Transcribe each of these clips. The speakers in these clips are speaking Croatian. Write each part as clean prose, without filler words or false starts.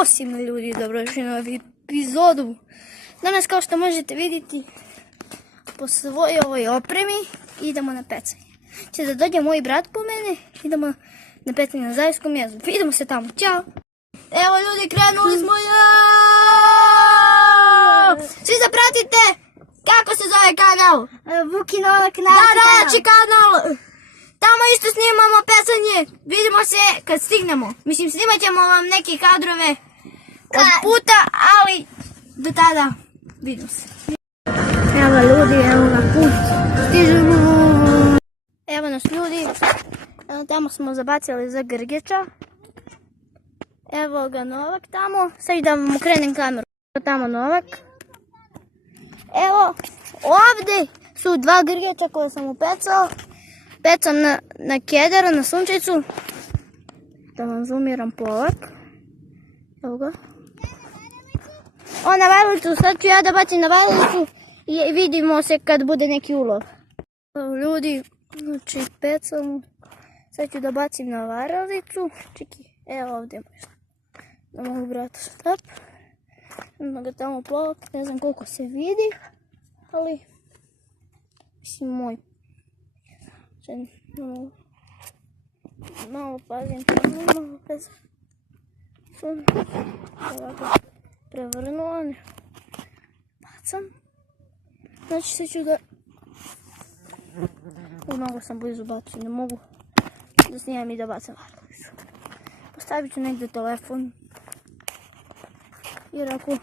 Ćao svima ljudi, dobrodošli na ovu epizodu. Danas, kao što možete vidjeti, po svojoj ovoj opremi idemo na pecanje. Će da dođe moj brat po mene, idemo na pecanje na Zajevskom jezeru. Vidimo se tamo, ćao! Evo ljudi, krenuli smo! Svi zapratite! Kako se zove kanal? Vukinova kanal. Da, kanal! Tamo isto snimamo pecanje. Vidimo se kad stignemo. Mislim, snimat ćemo vam neke kadrove od puta, ali do tada vidimo se. Evo ljudi, evo na put. Stižemo. Evo nas ljudi. Tamo smo zabacili za Grgića. Evo ga Novak tamo. Sad da vam okrenem kameru. Tamo Novak. Evo, ovdje su dva Grgića koje sam upecao. Pecam na kederu, na sunčicu. Da vam zoomiram polak. Evo ga. O, na vajlicu, sad ću ja da bacim na vajlicu i vidimo se kad bude neki ulov. Evo ljudi, znači pecam. Sad ću da bacim na varalicu. Čeki, evo ovdje možda. Da mogu brati štap. Ima ga tamo polak, ne znam koliko se vidi. Ali, mislim moj. Malo pazim, malo pezam. Ovako prevrnuo, bacam. Znači sad ću da... Mnogo sam blizu bacim, ne mogu da snimam i da bacam varalicu. Postavit ću negdje telefon. Jer ako...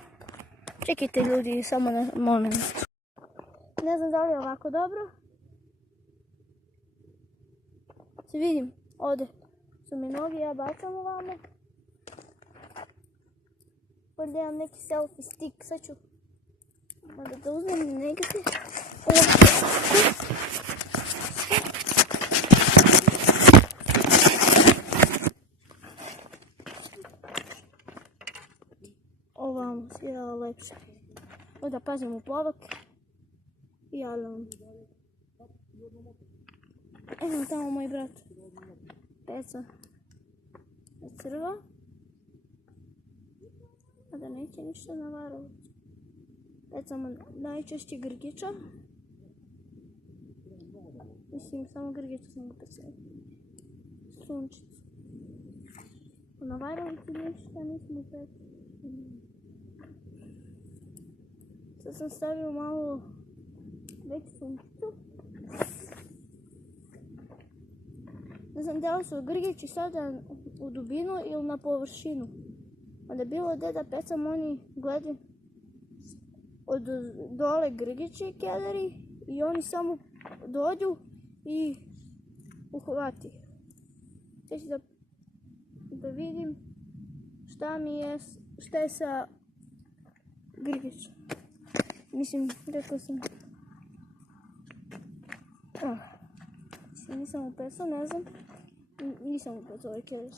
Čekajte ljudi, samo na moment. Ne znam da li je ovako dobro. Se vidim, ovdje su mi noge, ja bacam ovamo. Ovdje imam neki selfie stick, sad ću da uzmem negdje. Ovamo je lepše. Ovdje pazim u plovak i javljam. Evo tamo moj brat. Peca na crvo. A da neće ništa na varalicu. Pecamo najčešće Grgića. Mislim, samo Grgića sam upecala. Sunčicu. Na varalicu ništa nismo pecali. Sad sam stavio malo veću sunčicu. Ne znam da li su Grgići sada u dubinu ili na površinu. Onda je bilo da pecam, oni gledaju od dole Grgići kederi i oni samo dođu i uhvati. Sad ću da vidim šta je sa Grgićem. Mislim, rekao sam... Nisam upecao, ne znam. Nisam upecao ovaj keder.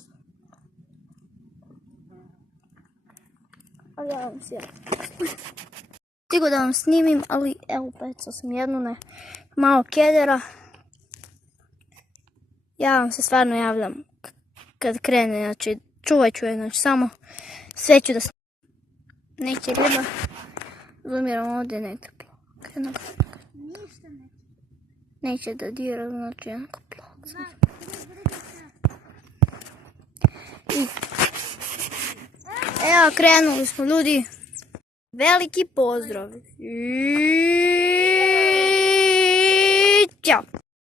Ali ja vam se stigo da vam snimim, ali evo upecao sam jednu na malo kedera. Ja vam se stvarno javljam kad krene, znači čuvat ću je, znači samo sve ću da snimim. Neće riba, zoomiram ovdje nekako. Neće da dira, znači jednako plak. Evo, krenuli smo ljudi. Veliki pozdrav. I... Ćao.